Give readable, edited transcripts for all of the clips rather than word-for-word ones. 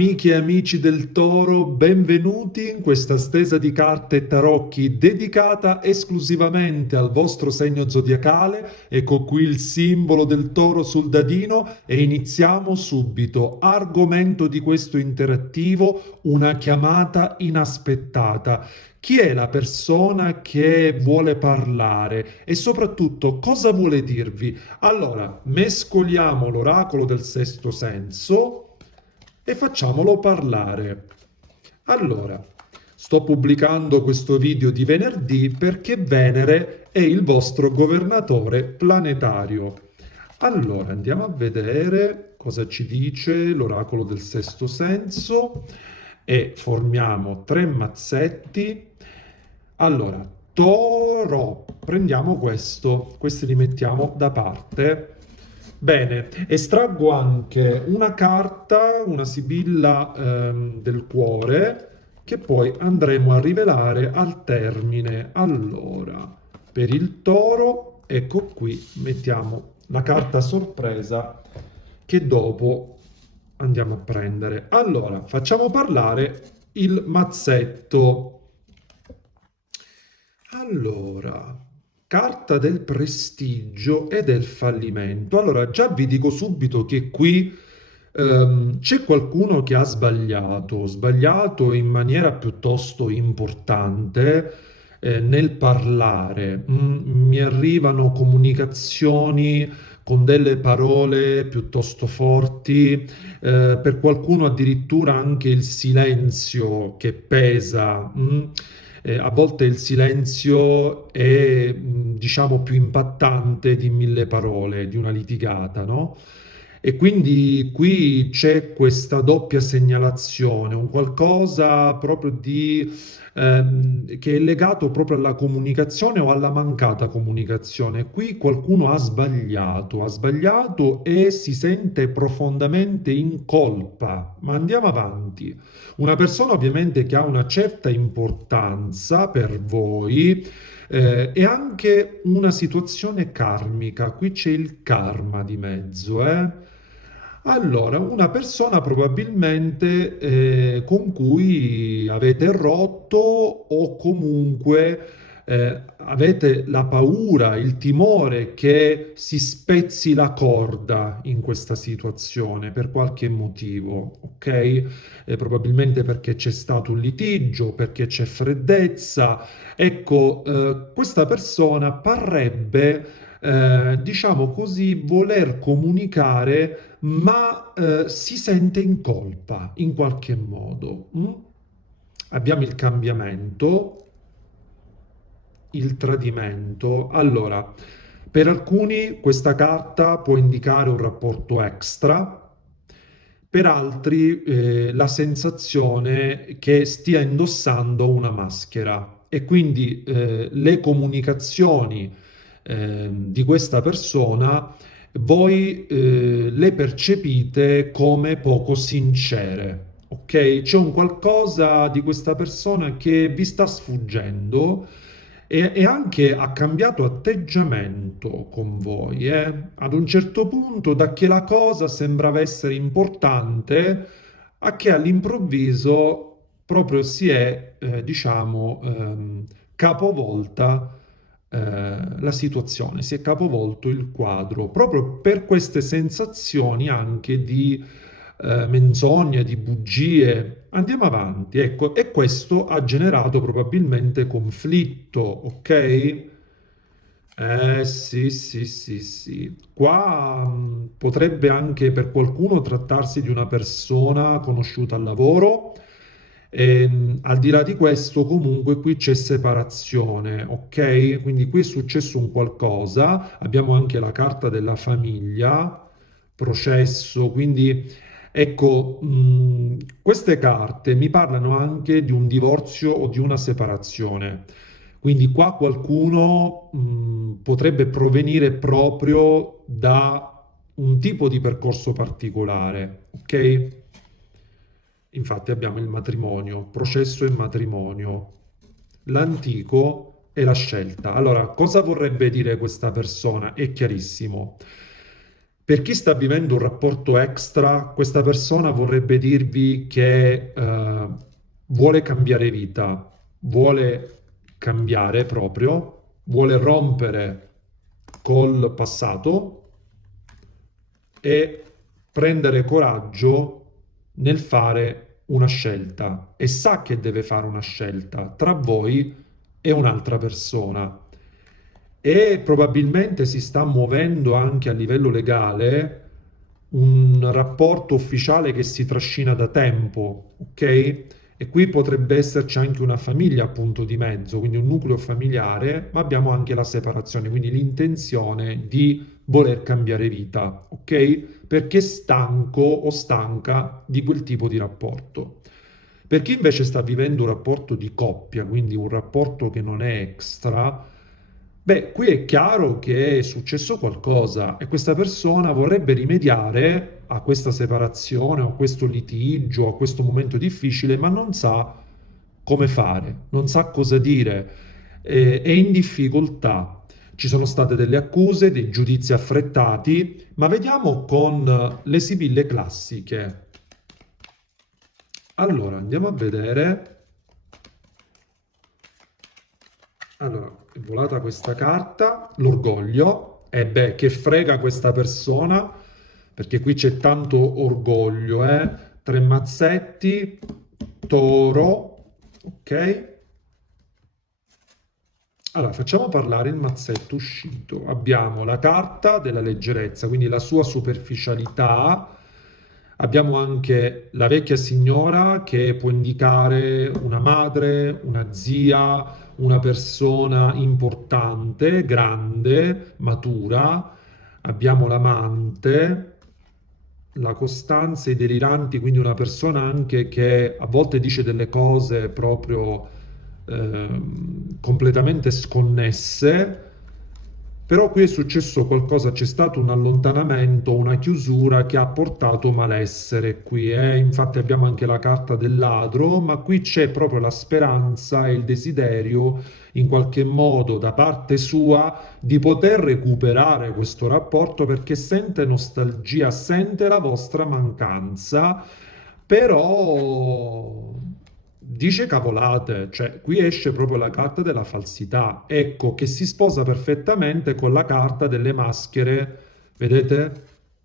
Amiche e amici del Toro, benvenuti in questa stesa di carte tarocchi dedicata esclusivamente al vostro segno zodiacale. Ecco qui il simbolo del toro sul dadino e iniziamo subito. Argomento di questo interattivo, una chiamata inaspettata. Chi è la persona che vuole parlare e soprattutto cosa vuole dirvi? Allora, mescoliamo l'oracolo del sesto senso e facciamolo parlare. Allora, sto pubblicando questo video di venerdì perché Venere è il vostro governatore planetario. Allora, andiamo a vedere cosa ci dice l'oracolo del sesto senso e formiamo tre mazzetti. Allora, Toro, prendiamo questo, questi li mettiamo da parte. Bene, estraggo anche una carta, una sibilla del cuore, che poi andremo a rivelare al termine. Allora, per il toro, ecco qui, mettiamo la carta sorpresa che dopo andiamo a prendere. Allora, facciamo parlare il mazzetto. Allora, carta del prestigio e del fallimento. Allora, già vi dico subito che qui c'è qualcuno che ha sbagliato in maniera piuttosto importante nel parlare. Mi arrivano comunicazioni con delle parole piuttosto forti, per qualcuno addirittura anche il silenzio che pesa. A volte il silenzio è, diciamo, più impattante di mille parole, di una litigata, no? E quindi qui c'è questa doppia segnalazione, un qualcosa proprio che è legato proprio alla comunicazione o alla mancata comunicazione. Qui qualcuno ha sbagliato e si sente profondamente in colpa. Ma andiamo avanti. Una persona ovviamente che ha una certa importanza per voi e anche una situazione karmica. Qui c'è il karma di mezzo, eh? Allora, una persona probabilmente con cui avete rotto o comunque avete la paura, il timore che si spezzi la corda in questa situazione per qualche motivo, ok? Probabilmente perché c'è stato un litigio, perché c'è freddezza. Ecco, questa persona parrebbe, diciamo così, voler comunicare ma si sente in colpa in qualche modo. Abbiamo il cambiamento, il tradimento. Allora, per alcuni questa carta può indicare un rapporto extra, per altri la sensazione che stia indossando una maschera e quindi le comunicazioni di questa persona voi le percepite come poco sincere, ok? C'è un qualcosa di questa persona che vi sta sfuggendo e anche ha cambiato atteggiamento con voi, eh? Ad un certo punto, da che la cosa sembrava essere importante, a che all'improvviso proprio si è, diciamo, capovolta la situazione, si è capovolto il quadro proprio per queste sensazioni anche di menzogne, di bugie. Andiamo avanti, ecco, e questo ha generato probabilmente conflitto, ok? Sì, sì, sì, sì. Qua potrebbe anche per qualcuno trattarsi di una persona conosciuta al lavoro. Al di là di questo, comunque qui c'è separazione, ok? Quindi qui è successo un qualcosa. Abbiamo anche la carta della famiglia, processo, quindi ecco, queste carte mi parlano anche di un divorzio o di una separazione. Quindi qua qualcuno potrebbe provenire proprio da un tipo di percorso particolare, ok? Infatti abbiamo il matrimonio, processo e matrimonio, l'antico e la scelta. Allora, cosa vorrebbe dire questa persona? È chiarissimo. Per chi sta vivendo un rapporto extra, questa persona vorrebbe dirvi che vuole cambiare vita, vuole cambiare proprio, vuole rompere col passato e prendere coraggio nel fare una scelta e sa che deve fare una scelta tra voi e un'altra persona e probabilmente si sta muovendo anche a livello legale un rapporto ufficiale che si trascina da tempo, ok? E qui potrebbe esserci anche una famiglia appunto di mezzo, quindi un nucleo familiare, ma abbiamo anche la separazione, quindi l'intenzione di voler cambiare vita, ok? Perché è stanco o stanca di quel tipo di rapporto. Per chi invece sta vivendo un rapporto di coppia, quindi un rapporto che non è extra, beh, qui è chiaro che è successo qualcosa e questa persona vorrebbe rimediare a questa separazione, o a questo litigio, a questo momento difficile, ma non sa come fare, non sa cosa dire, è in difficoltà. Ci sono state delle accuse, dei giudizi affrettati, ma vediamo con le sibille classiche. Allora, andiamo a vedere. Allora, è volata questa carta, l'orgoglio, e beh, che frega questa persona, perché qui c'è tanto orgoglio, eh? Tre mazzetti, toro, ok? Allora, facciamo parlare il mazzetto uscito. Abbiamo la carta della leggerezza, quindi la sua superficialità. Abbiamo anche la vecchia signora che può indicare una madre, una zia, una persona importante, grande, matura. Abbiamo l'amante, la costanza, i deliranti, quindi una persona anche che a volte dice delle cose proprio completamente sconnesse, però qui è successo qualcosa, c'è stato un allontanamento, una chiusura che ha portato malessere qui, eh. Infatti abbiamo anche la carta del ladro, ma qui c'è proprio la speranza e il desiderio in qualche modo da parte sua di poter recuperare questo rapporto perché sente nostalgia, sente la vostra mancanza, però dice cavolate, cioè qui esce proprio la carta della falsità, ecco che si sposa perfettamente con la carta delle maschere, vedete?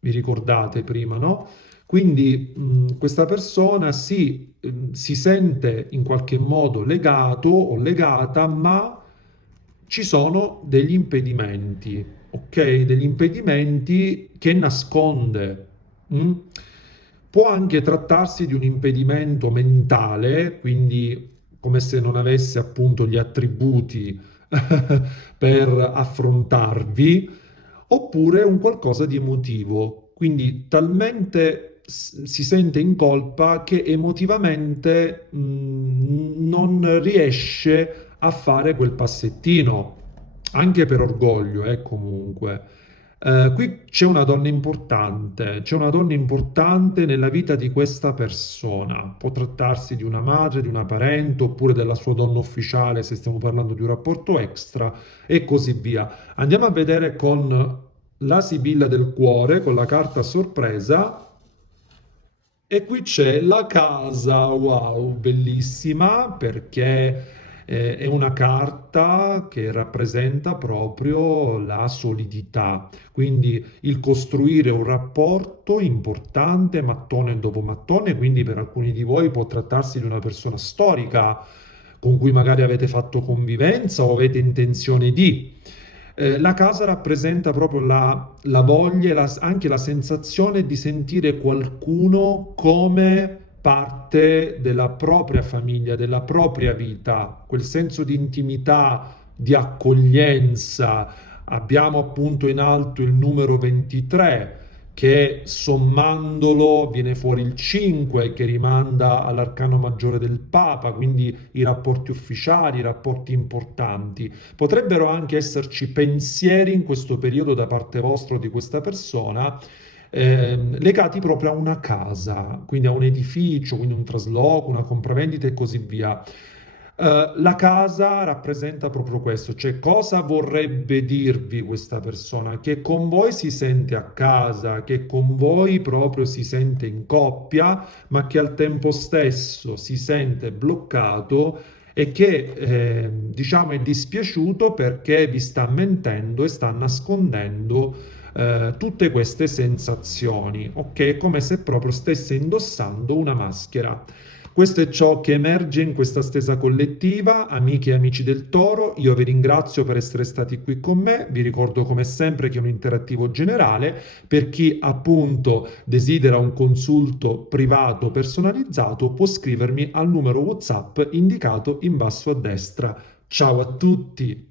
Vi ricordate prima, no? Quindi questa persona si sente in qualche modo legato o legata, ma ci sono degli impedimenti, ok? Degli impedimenti che nasconde. mm? Può anche trattarsi di un impedimento mentale, quindi come se non avesse appunto gli attributi per affrontarvi, oppure un qualcosa di emotivo, quindi talmente si sente in colpa che emotivamente non riesce a fare quel passettino, anche per orgoglio, comunque. Qui c'è una donna importante nella vita di questa persona. Può trattarsi di una madre, di una parente, oppure della sua donna ufficiale, se stiamo parlando di un rapporto extra, e così via. Andiamo a vedere con la Sibilla del cuore, con la carta sorpresa. E qui c'è la casa, wow, bellissima perché è una carta che rappresenta proprio la solidità, quindi il costruire un rapporto importante mattone dopo mattone, quindi per alcuni di voi può trattarsi di una persona storica con cui magari avete fatto convivenza o avete intenzione di. La casa rappresenta proprio la voglia e anche la sensazione di sentire qualcuno come parte della propria famiglia, della propria vita, quel senso di intimità, di accoglienza. Abbiamo appunto in alto il numero 23 che sommandolo viene fuori il 5 che rimanda all'arcano maggiore del Papa, quindi i rapporti ufficiali, i rapporti importanti. Potrebbero anche esserci pensieri in questo periodo da parte vostra o di questa persona legati proprio a una casa, quindi a un edificio, quindi un trasloco, una compravendita e così via. La casa rappresenta proprio questo, cioè cosa vorrebbe dirvi questa persona? Che con voi si sente a casa, che con voi proprio si sente in coppia, ma che al tempo stesso si sente bloccato e che diciamo è dispiaciuto perché vi sta mentendo e sta nascondendo tutte queste sensazioni, ok? È come se proprio stesse indossando una maschera. Questo è ciò che emerge in questa stesa collettiva. Amiche e amici del Toro, io vi ringrazio per essere stati qui con me. Vi ricordo come sempre che è un interattivo generale. Per chi appunto desidera un consulto privato personalizzato, può scrivermi al numero WhatsApp indicato in basso a destra. Ciao a tutti!